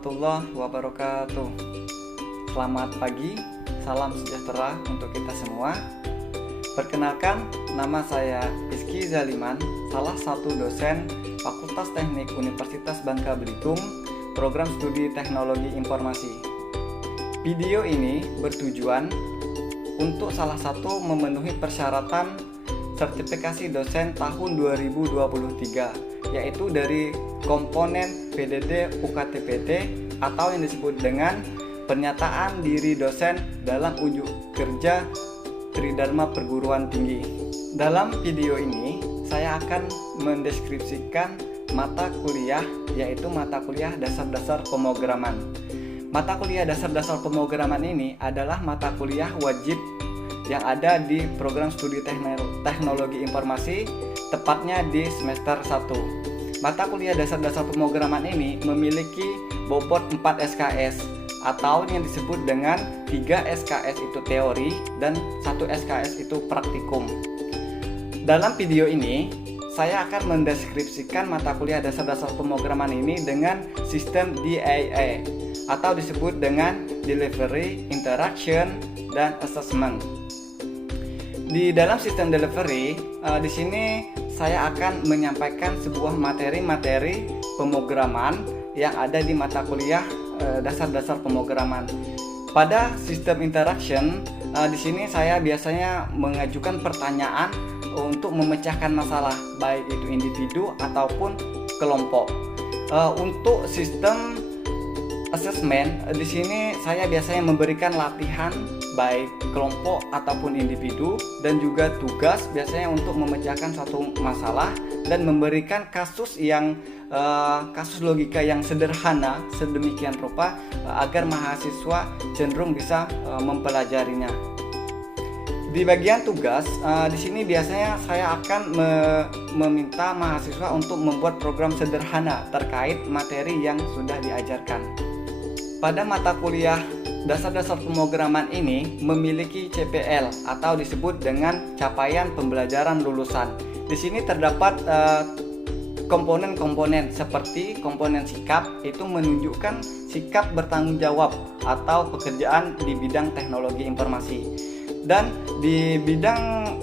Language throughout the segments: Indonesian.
warahmatullahi wabarakatuh. Selamat pagi, salam sejahtera untuk kita semua. Perkenalkan, nama saya Rizky Zaliman, salah satu dosen Fakultas Teknik Universitas Bangka Belitung, Program Studi Teknologi Informasi. Video ini bertujuan untuk salah satu memenuhi persyaratan sertifikasi dosen tahun 2023, yaitu dari komponen PDD UKT-PT atau yang disebut dengan pernyataan diri dosen dalam unjuk kerja Tridharma Perguruan Tinggi. Dalam video ini saya akan mendeskripsikan mata kuliah, yaitu mata kuliah dasar-dasar pemrograman. Mata kuliah dasar-dasar pemrograman ini adalah mata kuliah wajib yang ada di program studi teknologi informasi, tepatnya di semester 1. Mata kuliah dasar-dasar pemrograman ini memiliki bobot 4 SKS atau yang disebut dengan 3 SKS itu teori dan 1 SKS itu praktikum. Dalam video ini saya akan mendeskripsikan mata kuliah dasar-dasar pemrograman ini dengan sistem DIA atau disebut dengan Delivery, Interaction, dan Assessment. Di dalam sistem delivery, di sini saya akan menyampaikan sebuah materi-materi pemrograman yang ada di mata kuliah dasar-dasar pemrograman. Pada sistem interaction, di sini saya biasanya mengajukan pertanyaan untuk memecahkan masalah, baik itu individu ataupun kelompok. Untuk sistem assessment, di sini saya biasanya memberikan latihan baik kelompok ataupun individu dan juga tugas biasanya untuk memecahkan suatu masalah dan memberikan kasus logika yang sederhana sedemikian rupa agar mahasiswa cenderung bisa mempelajarinya. Di bagian tugas, di sini biasanya saya akan meminta mahasiswa untuk membuat program sederhana terkait materi yang sudah diajarkan. Pada mata kuliah dasar-dasar pemrograman ini memiliki CPL atau disebut dengan capaian pembelajaran lulusan. Di sini terdapat komponen-komponen seperti komponen sikap, itu menunjukkan sikap bertanggung jawab atau pekerjaan di bidang teknologi informasi. Dan di bidang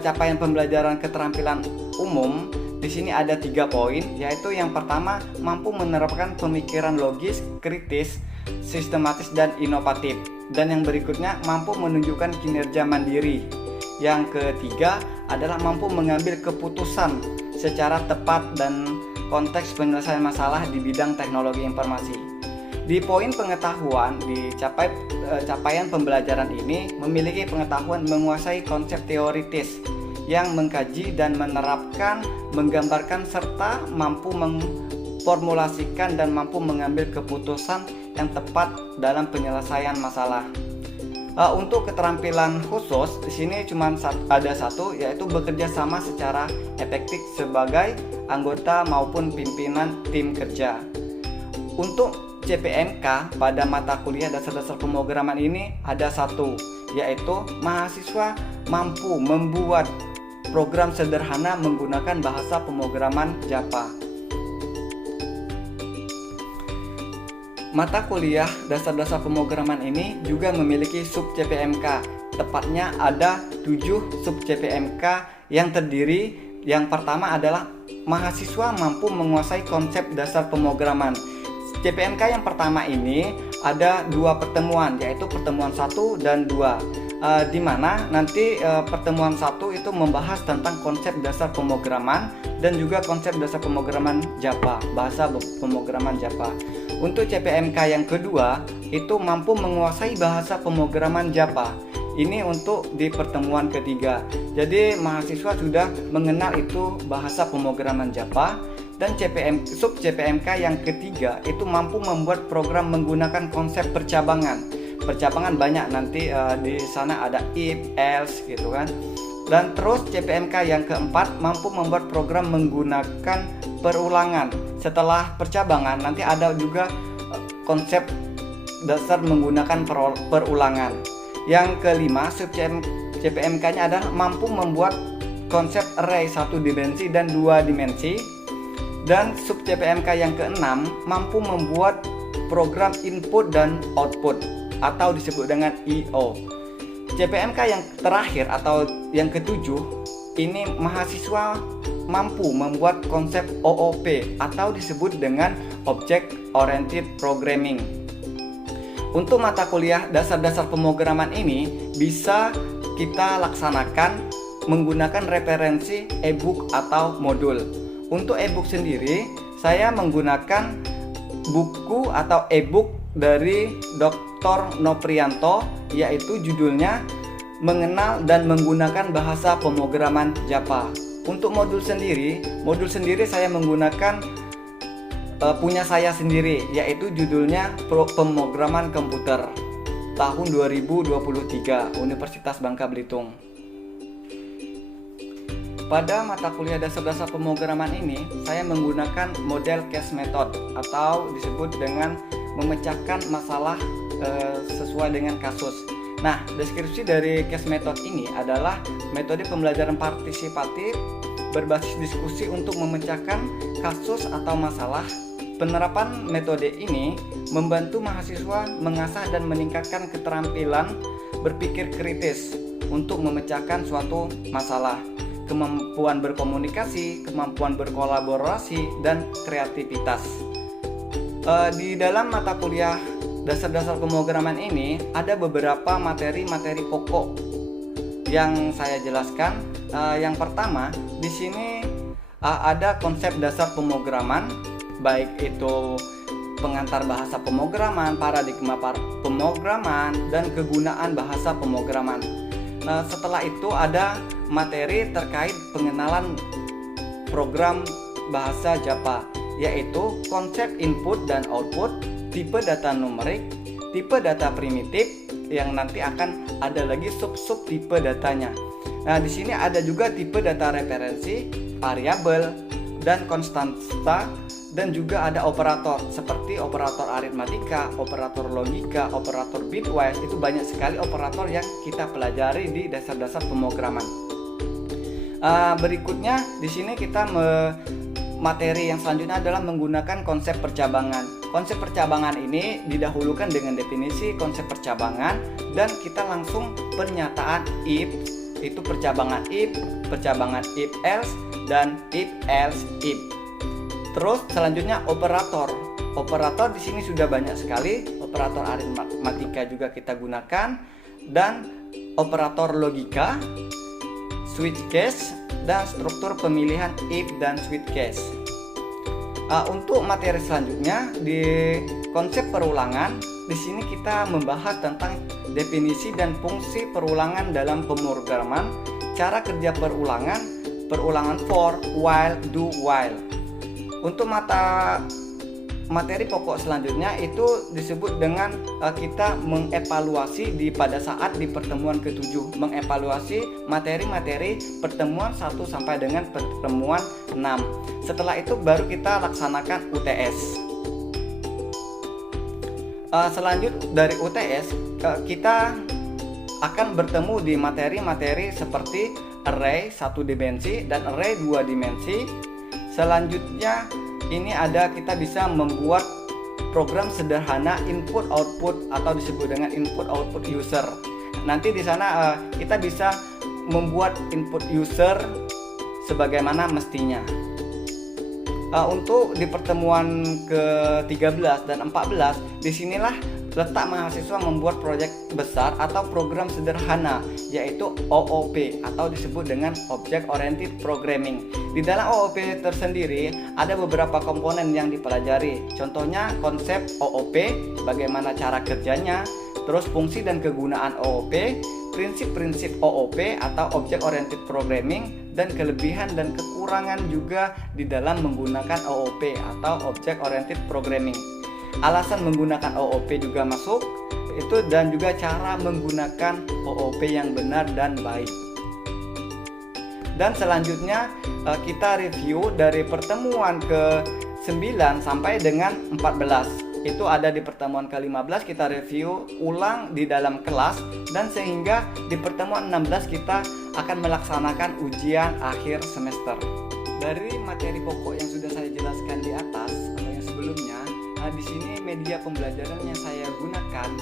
capaian pembelajaran keterampilan umum, di sini ada 3 poin, yaitu yang pertama mampu menerapkan pemikiran logis, kritis, sistematis dan inovatif. Dan yang berikutnya mampu menunjukkan kinerja mandiri. Yang ketiga adalah mampu mengambil keputusan secara tepat dan konteks penyelesaian masalah di bidang teknologi informasi. Di poin pengetahuan di capaian pembelajaran ini memiliki pengetahuan menguasai konsep teoritis yang mengkaji dan menerapkan, menggambarkan serta mampu memformulasikan dan mampu mengambil keputusan yang tepat dalam penyelesaian masalah. Untuk keterampilan khusus di sini cuma ada satu, yaitu bekerja sama secara efektif sebagai anggota maupun pimpinan tim kerja. Untuk CPMK pada mata kuliah dasar-dasar pemrograman ini ada satu, yaitu mahasiswa mampu membuat program sederhana menggunakan bahasa pemrograman Java. Mata kuliah dasar-dasar pemrograman ini juga memiliki sub CPMK. Tepatnya ada 7 sub CPMK yang terdiri, yang pertama adalah mahasiswa mampu menguasai konsep dasar pemrograman. CPMK yang pertama ini ada 2 pertemuan, yaitu pertemuan 1 dan 2. Di mana nanti pertemuan 1 itu membahas tentang konsep dasar pemrograman dan juga konsep dasar pemrograman Java, bahasa pemrograman Java. Untuk CPMK yang kedua itu mampu menguasai bahasa pemrograman Java. Ini untuk di pertemuan ketiga. Jadi mahasiswa sudah mengenal itu bahasa pemrograman Java. Dan sub CPMK yang ketiga itu mampu membuat program menggunakan konsep percabangan. Percabangan banyak nanti di sana ada if, else gitu kan. Dan terus CPMK yang keempat mampu membuat program menggunakan perulangan. Setelah percabangan nanti ada juga konsep dasar menggunakan perulangan. Yang kelima sub CPMK-nya adalah mampu membuat konsep array 1 dimensi dan 2 dimensi. Dan sub CPMK yang keenam mampu membuat program input dan output atau disebut dengan I/O. CPMK yang terakhir atau yang ketujuh, ini mahasiswa mampu membuat konsep OOP atau disebut dengan Object Oriented Programming. Untuk mata kuliah dasar-dasar pemrograman ini bisa kita laksanakan menggunakan referensi e-book atau modul. Untuk e-book sendiri, saya menggunakan buku atau e-book dari Dr. Noprianto, yaitu judulnya Mengenal dan Menggunakan Bahasa Pemrograman Java. Untuk modul sendiri saya menggunakan punya saya sendiri, yaitu judulnya Pemrograman Komputer tahun 2023 Universitas Bangka Belitung. Pada mata kuliah dasar-dasar pemrograman ini, saya menggunakan model case method atau disebut dengan memecahkan masalah sesuai dengan kasus. Nah, deskripsi dari case method ini adalah metode pembelajaran partisipatif berbasis diskusi untuk memecahkan kasus atau masalah. Penerapan metode ini membantu mahasiswa mengasah dan meningkatkan keterampilan berpikir kritis untuk memecahkan suatu masalah, kemampuan berkomunikasi, kemampuan berkolaborasi, dan kreativitas. Di dalam mata kuliah dasar-dasar pemrograman ini ada beberapa materi-materi pokok yang saya jelaskan. Yang pertama, di sini ada konsep dasar pemrograman, baik itu pengantar bahasa pemrograman, paradigma pemrograman, dan kegunaan bahasa pemrograman. Setelah itu ada materi terkait pengenalan program bahasa Java, yaitu konsep input dan output, tipe data numerik, tipe data primitif, yang nanti akan ada lagi sub-sub tipe datanya. Nah, di sini ada juga tipe data referensi, variabel, dan konstanta, dan juga ada operator seperti operator aritmatika, operator logika, operator bitwise. Itu banyak sekali operator yang kita pelajari di dasar-dasar pemrograman. Berikutnya di sini kita materi yang selanjutnya adalah menggunakan konsep percabangan. Konsep percabangan ini didahulukan dengan definisi konsep percabangan dan kita langsung pernyataan if, itu percabangan if else, dan if else if. Terus selanjutnya operator. Operator di sini sudah banyak sekali. Operator aritmatika juga kita gunakan, dan operator logika, switch case, dan struktur pemilihan if dan switch case. Untuk materi selanjutnya di konsep perulangan, di sini kita membahas tentang definisi dan fungsi perulangan dalam pemrograman, cara kerja perulangan for, while, do, while. Untuk materi pokok selanjutnya itu disebut dengan kita mengevaluasi pada saat di pertemuan ke-7, mengevaluasi materi-materi pertemuan 1 sampai dengan pertemuan 6. Setelah itu baru kita laksanakan UTS. Selanjut dari UTS, kita akan bertemu di materi-materi seperti array 1 dimensi dan array 2 dimensi. Selanjutnya ini kita bisa membuat program sederhana input output atau disebut dengan input output user. Nanti di sana kita bisa membuat input user sebagaimana mestinya. Untuk di pertemuan ke-13 dan 14, disinilah letak mahasiswa membuat proyek besar atau program sederhana, yaitu OOP atau disebut dengan Object Oriented Programming. Di dalam OOP tersendiri ada beberapa komponen yang dipelajari. Contohnya konsep OOP, bagaimana cara kerjanya, terus fungsi dan kegunaan OOP, prinsip-prinsip OOP atau Object Oriented Programming, dan kelebihan dan kekurangan juga di dalam menggunakan OOP atau Object Oriented Programming. Alasan menggunakan OOP juga masuk itu, dan juga cara menggunakan OOP yang benar dan baik. Dan selanjutnya kita review dari pertemuan ke-9 sampai dengan 14. Itu ada di pertemuan ke-15 kita review ulang di dalam kelas, dan sehingga di pertemuan 16 kita akan melaksanakan ujian akhir semester. Dari materi pokok yang sudah saya jelaskan di atas atau yang sebelumnya, Nah, di sini media pembelajaran yang saya gunakan,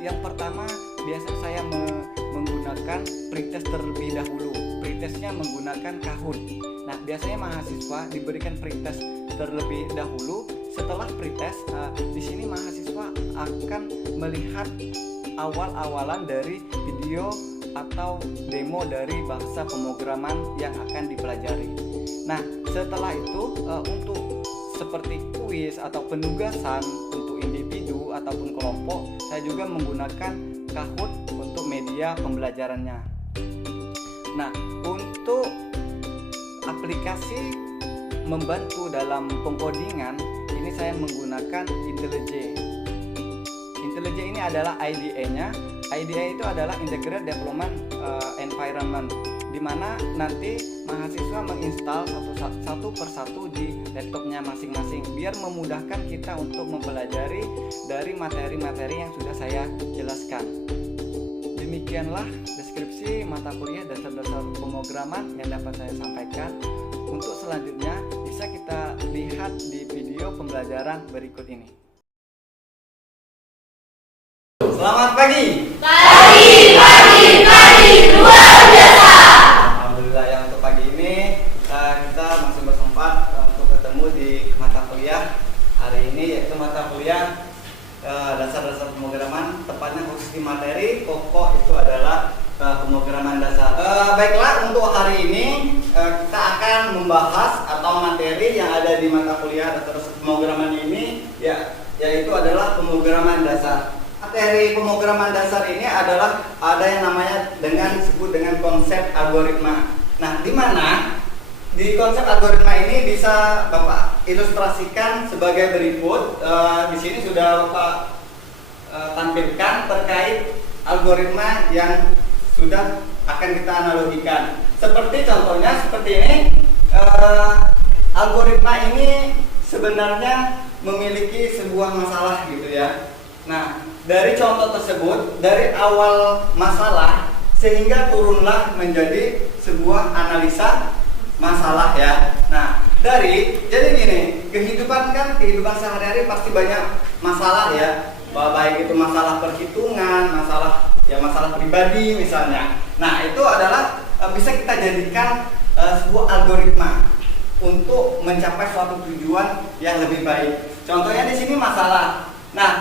yang pertama biasanya saya menggunakan pretest terlebih dahulu. Pretestnya menggunakan Kahoot. Nah, biasanya mahasiswa diberikan pretest terlebih dahulu. Setelah pretest, di sini mahasiswa akan melihat awal-awalan dari video atau demo dari bahasa pemrograman yang akan dipelajari. Nah, setelah itu untuk seperti kuis atau penugasan untuk individu ataupun kelompok, saya juga menggunakan Kahoot untuk media pembelajarannya. Nah, untuk aplikasi membantu dalam pengkodingan, ini saya menggunakan IntelliJ. IntelliJ ini adalah IDE-nya. IDE itu adalah Integrated Development Environment, di mana nanti mahasiswa menginstal satu persatu di laptopnya masing-masing, biar memudahkan kita untuk mempelajari dari materi-materi yang sudah saya jelaskan. Demikianlah deskripsi mata kuliah dasar-dasar pemrograman yang dapat saya sampaikan. Untuk selanjutnya bisa kita lihat di video pembelajaran berikut ini. Selamat pagi. Pagi luar biasa. Alhamdulillah ya, untuk pagi ini kita masih bersempat untuk ketemu di mata kuliah hari ini, yaitu mata kuliah dasar-dasar pemrograman, tepatnya khusus di materi pokok itu adalah pemrograman dasar. Baiklah, untuk hari ini kita akan membahas atau materi yang ada di mata kuliah dasar pemrograman ini, yaitu adalah pemrograman dasar. Materi pemrograman dasar ini adalah ada yang namanya disebut dengan konsep algoritma. Nah, di mana di konsep algoritma ini bisa Bapak ilustrasikan sebagai berikut. Di sini sudah Bapak tampilkan terkait algoritma yang sudah akan kita analogikan. Seperti contohnya seperti ini. Algoritma ini sebenarnya memiliki sebuah masalah gitu ya. Nah, dari contoh tersebut, dari awal masalah sehingga turunlah menjadi sebuah analisa masalah ya. Nah, jadi gini, kehidupan sehari-hari pasti banyak masalah ya. Baik itu masalah perhitungan, masalah pribadi misalnya. Nah, itu adalah bisa kita jadikan sebuah algoritma untuk mencapai suatu tujuan yang lebih baik. Contohnya di sini masalah. Nah,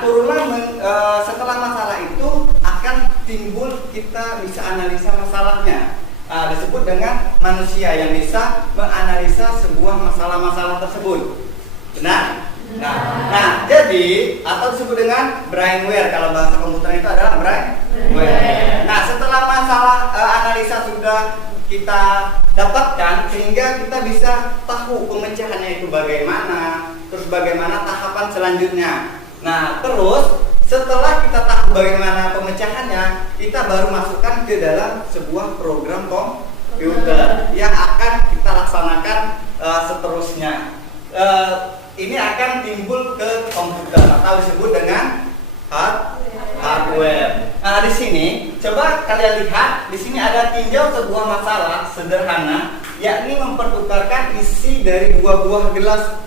setelah masalah itu akan timbul, kita bisa analisa masalahnya. Disebut dengan manusia yang bisa menganalisa sebuah masalah-masalah tersebut. Benar? Nah, jadi atau disebut dengan brainware, kalau bahasa komputer itu adalah brainware. Nah, setelah masalah analisa sudah kita dapatkan, sehingga kita bisa tahu pemecahannya itu bagaimana, terus bagaimana tahapan selanjutnya. Nah, terus setelah kita tahu bagaimana pemecahannya, kita baru masukkan ke dalam sebuah program komputer yang akan kita laksanakan seterusnya. Ini akan timbul ke komputer atau disebut dengan hardware. Nah, di sini coba kalian lihat, di sini ada tinjau sebuah masalah sederhana, yakni mempertukarkan isi dari dua buah gelas.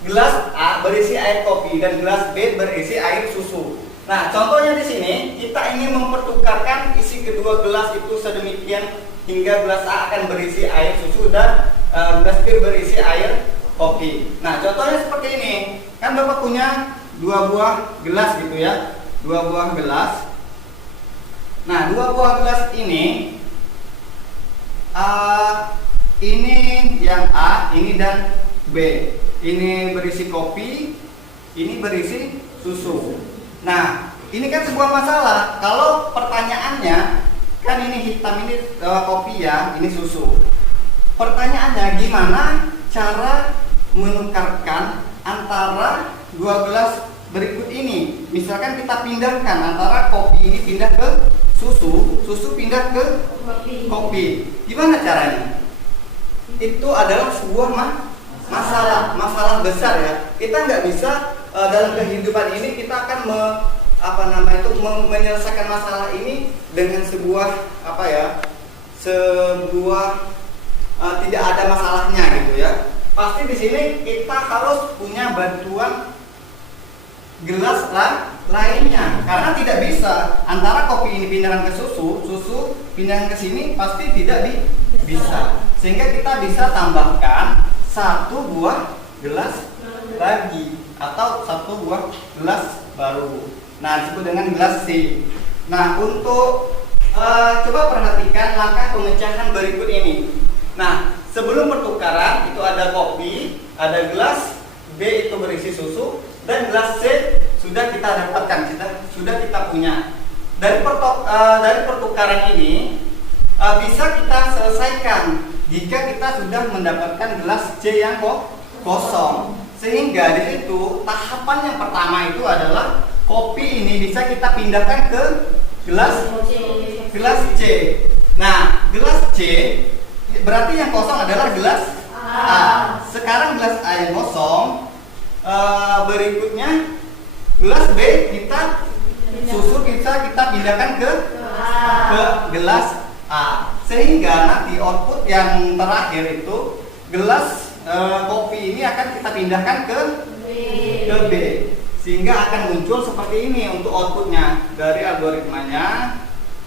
Gelas A berisi air kopi dan gelas B berisi air susu. Nah, contohnya di sini kita ingin mempertukarkan isi kedua gelas itu sedemikian hingga gelas A akan berisi air susu dan gelas B berisi air kopi. Nah, contohnya seperti ini. Kan Bapak punya dua buah gelas gitu ya. Dua buah gelas. Nah, dua buah gelas ini yang A, ini dan B. Ini berisi kopi, ini berisi susu. Nah, ini kan sebuah masalah. Kalau pertanyaannya, kan ini hitam, ini kopi ya, ini susu. Pertanyaannya, gimana cara menukarkan antara dua gelas berikut ini? Misalkan kita pindahkan antara kopi ini pindah ke susu, susu pindah ke kopi. Gimana caranya? Itu adalah sebuah masalah besar ya. Kita nggak bisa dalam kehidupan ini kita akan menyelesaikan masalah ini dengan sebuah tidak ada masalahnya gitu ya. Pasti di sini kita harus punya bantuan gelas lainnya, karena tidak bisa antara kopi ini pindahkan ke susu, susu pindahkan ke sini pasti tidak bisa. Sehingga kita bisa tambahkan satu buah gelas lagi atau satu buah gelas baru. Nah, disebut dengan gelas C. Nah, untuk coba perhatikan langkah pemecahan berikut ini. Nah, sebelum pertukaran itu ada kopi, ada gelas B itu berisi susu, dan gelas C sudah kita dapatkan, sudah kita punya. Dari pertukaran ini bisa kita selesaikan jika kita sudah mendapatkan gelas C yang kosong. Sehingga di situ tahapan yang pertama itu adalah kopi ini bisa kita pindahkan ke gelas C. Nah, gelas C berarti yang kosong adalah gelas A. Sekarang gelas A yang kosong, berikutnya gelas B susu kita pindahkan ke gelas A. Sehingga nanti output yang terakhir itu gelas kopi ini akan kita pindahkan ke B. Sehingga akan muncul seperti ini untuk outputnya. Dari algoritmanya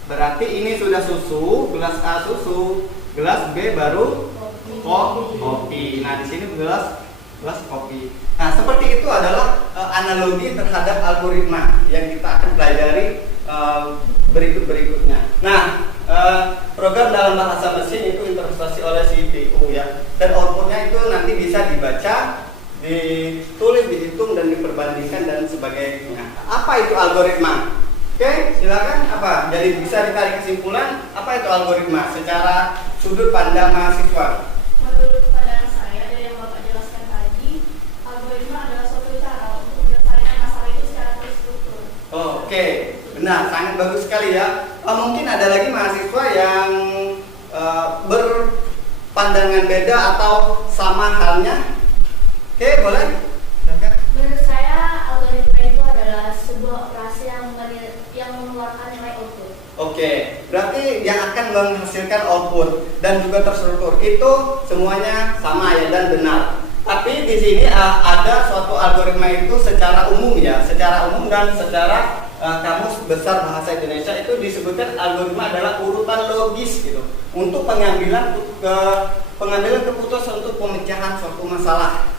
berarti ini sudah susu, gelas A susu, gelas B baru kopi. Nah, di sini gelas kopi. Nah, seperti itu adalah analogi terhadap algoritma yang kita akan pelajari berikutnya. Nah, program dalam bahasa mesin itu interpretasi oleh CPU ya, dan outputnya itu nanti bisa dibaca, ditulis, dihitung, dan diperbandingkan dan sebagainya. Apa itu algoritma? Oke, silakan apa? Jadi bisa ditarik kesimpulan apa itu algoritma secara sudut pandang mahasiswa. Menurut pandangan saya dari yang Bapak jelaskan tadi, algoritma adalah suatu cara untuk menyelesaikan masalah itu secara terstruktur. Oke, benar, sangat bagus sekali ya. Mungkin ada lagi mahasiswa yang berpandangan beda atau sama halnya. Oke, boleh? Menurut saya, algoritma itu adalah sebuah operasi yang mengeluarkan nilai output. Oke, berarti yang akan menghasilkan output dan juga terstruktur itu semuanya sama ya dan benar. Tapi di sini ada suatu algoritma itu secara umum ya, secara umum dan secara kamus besar bahasa Indonesia itu disebutkan algoritma adalah urutan logis gitu untuk pengambilan keputusan untuk pemecahan suatu masalah.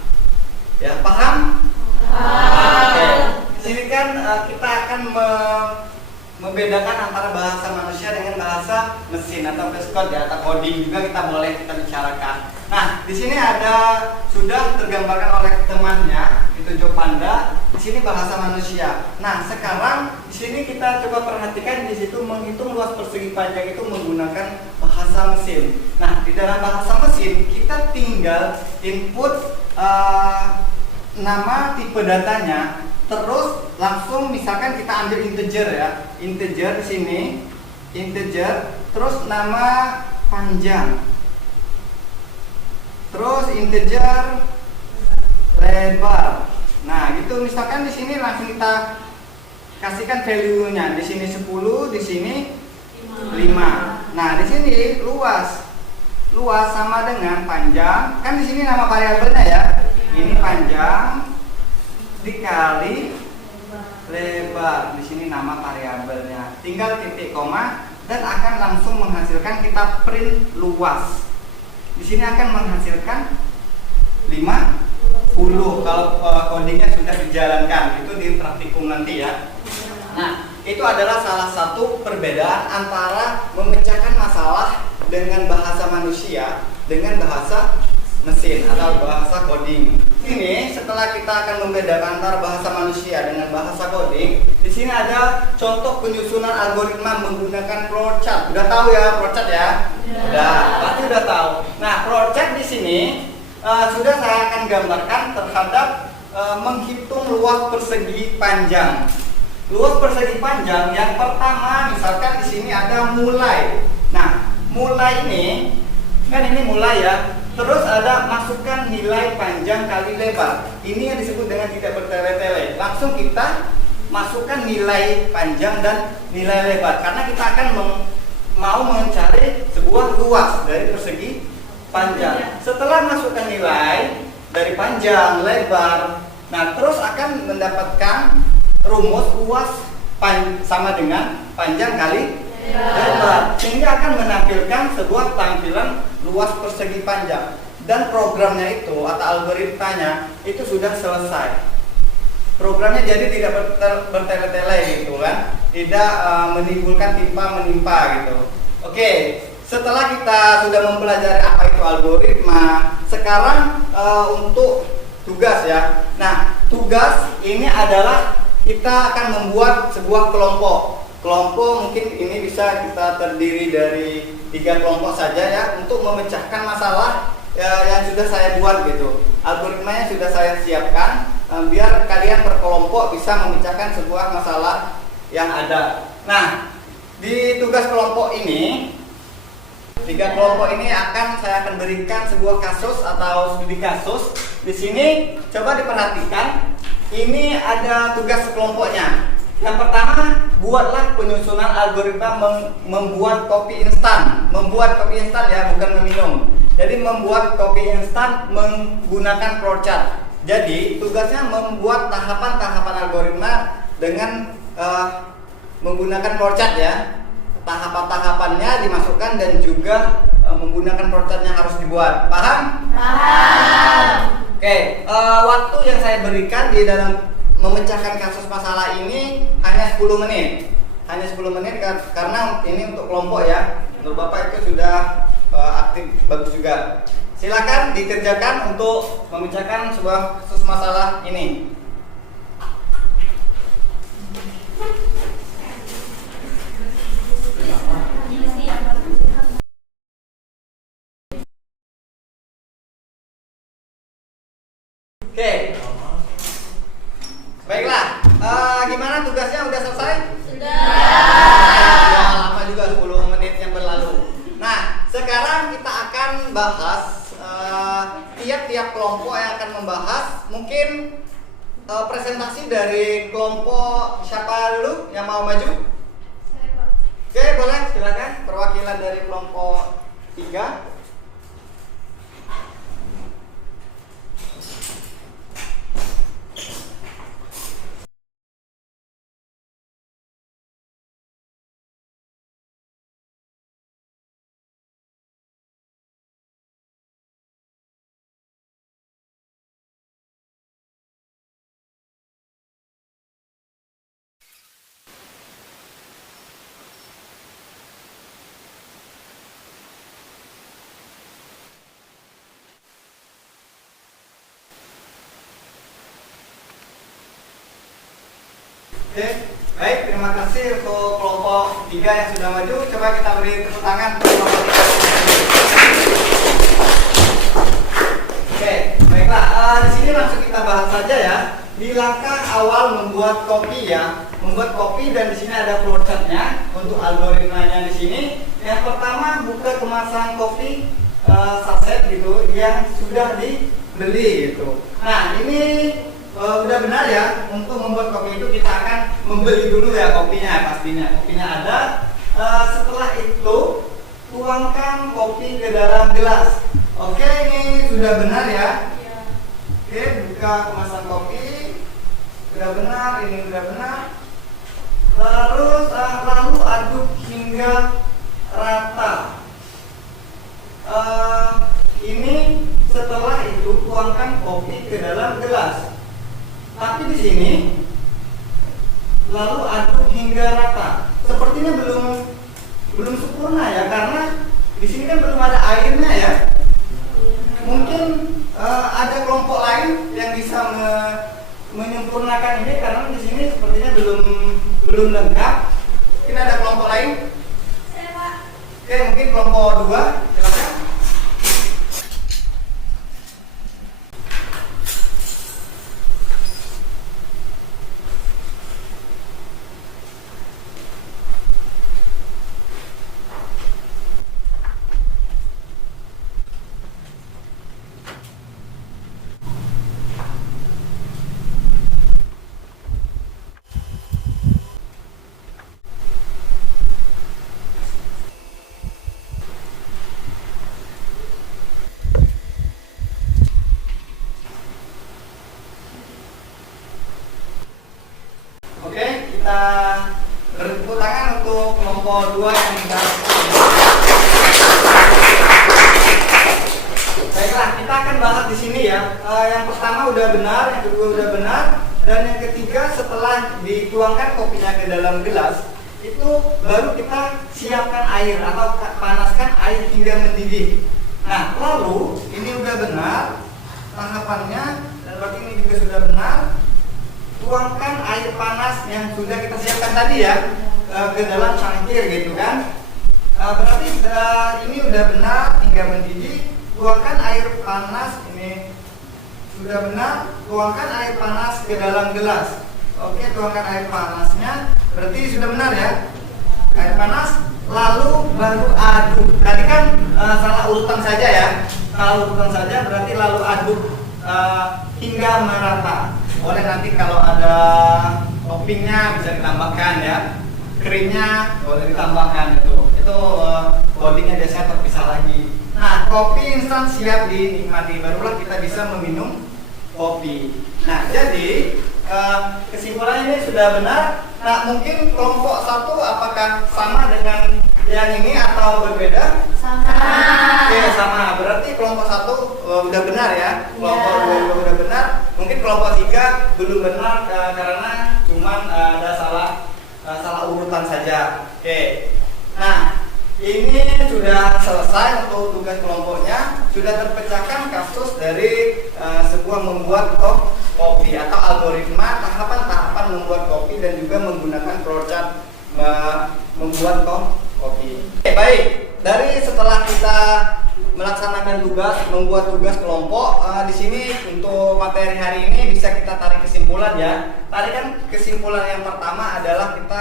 Ya, paham? Oke. Di sini kan kita akan membedakan antara bahasa manusia dengan bahasa mesin atau code ya, atau coding juga kita bicarakan. Nah, di sini sudah tergambarkan oleh temannya itu Jo Panda. Di sini bahasa manusia. Nah, sekarang di sini kita coba perhatikan di situ menghitung luas persegi panjang itu menggunakan bahasa mesin. Nah, di dalam bahasa mesin kita tinggal input nama tipe datanya, terus langsung misalkan kita ambil integer ya, integer di sini, integer, terus nama panjang, terus integer lebar. Nah, gitu misalkan di sini langsung kita kasihkan value-nya. Di sini 10, di sini 5. Nah, di sini luas sama dengan panjang. Kan di sini nama variabelnya ya. Ini panjang dikali lebar. Di sini nama variabelnya. Tinggal titik koma dan akan langsung menghasilkan kita print luas. Di sini akan menghasilkan 50 kalau codingnya sudah dijalankan. Itu di praktikum nanti ya. Nah, itu adalah salah satu perbedaan antara memecahkan masalah dengan bahasa manusia dengan bahasa mesin atau bahasa coding. Ini setelah kita akan membedakan antara bahasa manusia dengan bahasa coding, di sini ada contoh penyusunan algoritma menggunakan flowchart. Udah tahu ya flowchart ya? Udah, pasti udah tahu. Nah, flowchart di sini sudah saya akan gambarkan terhadap menghitung luas persegi panjang. Luas persegi panjang yang pertama misalkan di sini ada mulai. Nah, mulai ini kan ini mulai ya. Terus ada masukkan nilai panjang kali lebar. Ini yang disebut dengan tidak bertele-tele. Langsung kita masukkan nilai panjang dan nilai lebar karena kita akan mau mencari sebuah luas dari persegi panjang. Setelah masukkan nilai dari panjang, lebar, nah terus akan mendapatkan rumus luas sama dengan panjang kali lebar, sehingga akan menampilkan sebuah tampilan luas persegi panjang. Dan programnya itu atau algoritmanya itu sudah selesai. Programnya jadi tidak bertele-tele gitu kan, tidak menimbulkan timpa menimpa gitu. Oke, setelah kita sudah mempelajari apa itu algoritma, sekarang untuk tugas ya. Nah, tugas ini adalah kita akan membuat sebuah kelompok. Kelompok mungkin ini bisa kita terdiri dari 3 kelompok saja ya, untuk memecahkan masalah yang sudah saya buat gitu. Algoritmanya sudah saya siapkan, biar kalian per kelompok bisa memecahkan sebuah masalah yang ada. Nah, di tugas kelompok ini, 3 kelompok ini saya akan berikan sebuah kasus atau studi kasus. Di sini coba diperhatikan, ini ada tugas kelompoknya. Yang pertama, buatlah penyusunan algoritma membuat kopi instan. Membuat kopi instan ya, bukan meminum. Jadi membuat kopi instan menggunakan flowchart. Jadi tugasnya membuat tahapan-tahapan algoritma dengan menggunakan flowchart ya. Tahapan-tahapannya dimasukkan dan juga menggunakan flowchart yang harus dibuat. Paham? Paham. Oke, waktu yang saya berikan di dalam memecahkan kasus masalah ini hanya 10 menit. Hanya 10 menit karena ini untuk kelompok ya. Menurut Bapak itu sudah aktif, bagus juga. Silakan dikerjakan untuk memecahkan sebuah kasus masalah ini. Oke. Baiklah, gimana tugasnya udah selesai? Sudah. Ya, lama juga 10 menit yang berlalu. Nah, sekarang kita akan bahas tiap-tiap kelompok yang akan membahas. Mungkin presentasi dari kelompok siapa dulu yang mau maju? Saya, Pak. Oke, boleh, silakan perwakilan dari kelompok 3. Oke, baik, terima kasih untuk kelompok 3 yang sudah maju. Coba kita beri tepuk tangan untuk kelompok 3. Oke, baiklah. Di sini langsung kita bahas saja ya. Di langkah awal membuat kopi ya, membuat kopi, dan di sini ada flowchartnya untuk algoritmanya di sini. Yang pertama, buka kemasan kopi saset gitu yang sudah dibeli gitu. Nah, ini udah benar ya, untuk membuat kopi itu kita akan membeli dulu ya kopinya, pastinya kopinya ada. Setelah itu tuangkan kopi ke dalam gelas. Oke, ini sudah benar ya. Iya. Oke, buka kemasan kopi, sudah benar, ini sudah benar. Terus lalu aduk hingga rata. Ini setelah itu tuangkan kopi ke dalam gelas. Tapi di sini lalu aduk hingga rata. Sepertinya belum sempurna ya, karena di sini kan belum ada airnya ya. Mungkin ada kelompok lain yang bisa menyempurnakan ini, karena di sini sepertinya belum lengkap. Mungkin ada kelompok lain. Saya, Pak. Oke, mungkin kelompok 2, silakan. kita beri tepuk tangan untuk kelompok 2 yang kita. Baiklah, kita akan bahas di sini ya. Yang pertama udah benar, yang kedua udah benar, dan yang ketiga setelah dituangkan kopinya ke dalam gelas, itu baru kita siapkan air atau panaskan air hingga mendidih. Nah, lalu ini udah benar tahapannya, dan berarti ini juga sudah benar. Tuangkan air panas yang sudah kita siapkan tadi ya ke dalam cangkir gitu kan. Berarti ini udah benar hingga mendidih. Tuangkan air panas, ini sudah benar. Tuangkan air panas ke dalam gelas. Oke, tuangkan air panasnya. Berarti sudah benar ya. Air panas, lalu baru aduk. Tadi kan salah urutan saja ya. Salah urutan saja berarti lalu aduk hingga merata. Boleh nanti kalau ada toppingnya bisa ditambahkan ya. Krimnya boleh ditambahkan itu. Itu codingnya biasanya terpisah lagi. Nah, kopi instan siap dinikmati. Barulah kita bisa meminum kopi. Nah, jadi kesimpulannya ini sudah benar. Nah, mungkin kelompok 1 apakah sama dengan yang ini atau berbeda? Sama. Oke, sama. Berarti kelompok 1 udah benar ya. Kelompok 2 juga udah benar. Mungkin kelompok 3 belum benar karena cuman ada salah urutan saja. Oke. Nah, ini sudah selesai untuk tugas kelompoknya. Sudah terpecahkan kasus dari sebuah membuat kopi atau algoritma tahapan-tahapan membuat kopi dan juga menggunakan flowchart membuat kopi. Oke, baik. Dari setelah kita melaksanakan tugas, membuat tugas kelompok, di sini untuk materi hari ini bisa kita tarik kesimpulan ya. Tarikan kesimpulan yang pertama adalah kita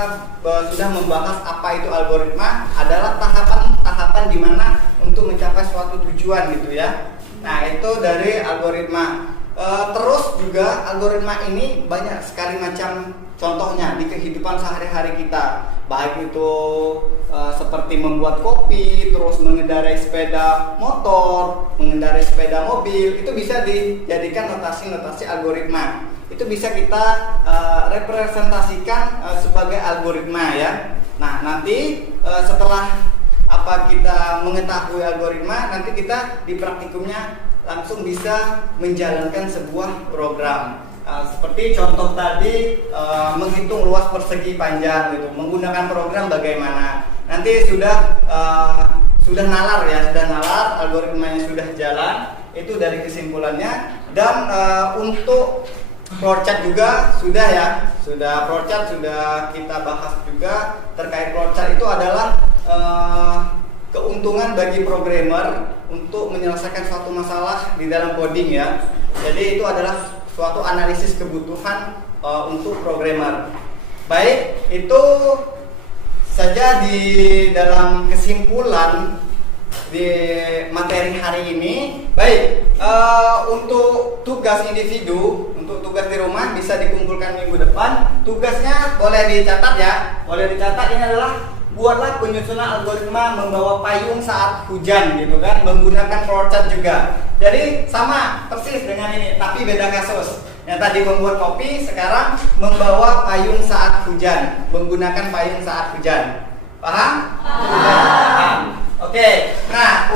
sudah membahas apa itu algoritma, adalah tahapan-tahapan di mana untuk mencapai suatu tujuan gitu ya. Nah, itu dari algoritma. Terus juga algoritma ini banyak sekali macam contohnya di kehidupan sehari-hari kita, baik itu seperti membuat kopi, terus mengendarai sepeda motor, mengendarai sepeda mobil, itu bisa dijadikan notasi-notasi algoritma. Itu bisa kita representasikan sebagai algoritma ya. Nah, nanti setelah kita mengetahui algoritma, nanti kita di praktikumnya langsung bisa menjalankan sebuah program. Seperti contoh tadi, menghitung luas persegi panjang gitu, menggunakan program bagaimana. Nanti sudah nalar ya, sudah nalar, algoritmanya sudah jalan, itu dari kesimpulannya. Dan untuk flowchart juga sudah ya, flowchart sudah kita bahas juga. Terkait flowchart itu adalah keuntungan bagi programmer untuk menyelesaikan suatu masalah di dalam coding ya. Jadi itu adalah suatu analisis kebutuhan untuk programmer. Baik, itu saja di dalam kesimpulan di materi hari ini. Baik, untuk tugas individu, untuk tugas di rumah bisa dikumpulkan minggu depan. Tugasnya boleh dicatat ya, boleh dicatat. Ini adalah buatlah penyusunan algoritma membawa payung saat hujan gitu kan, menggunakan flowchart juga. Jadi sama persis dengan ini, tapi beda kasus. Yang tadi membuat kopi, sekarang membawa payung saat hujan, menggunakan payung saat hujan. Paham? Paham. Oke. Nah,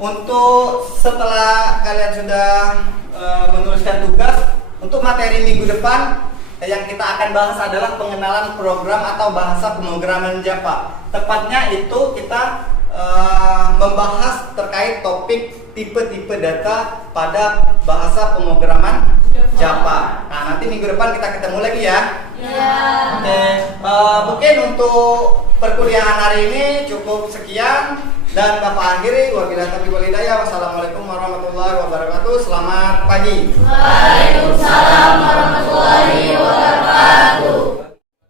untuk setelah kalian sudah menuliskan tugas, untuk materi minggu depan yang kita akan bahas adalah pengenalan program atau bahasa pemrograman Java. Tepatnya itu kita membahas terkait topik tipe-tipe data pada bahasa pemrograman Java. Nah, nanti minggu depan kita ketemu lagi ya. Ya. Oke, mungkin untuk perkuliahan hari ini cukup sekian dan Bapak akhiri. Wabillahi taufiq wal hidayah. Wassalamualaikum warahmatullahi wabarakatuh. Selamat pagi. Waalaikumsalam warahmatullahi wabarakatuh.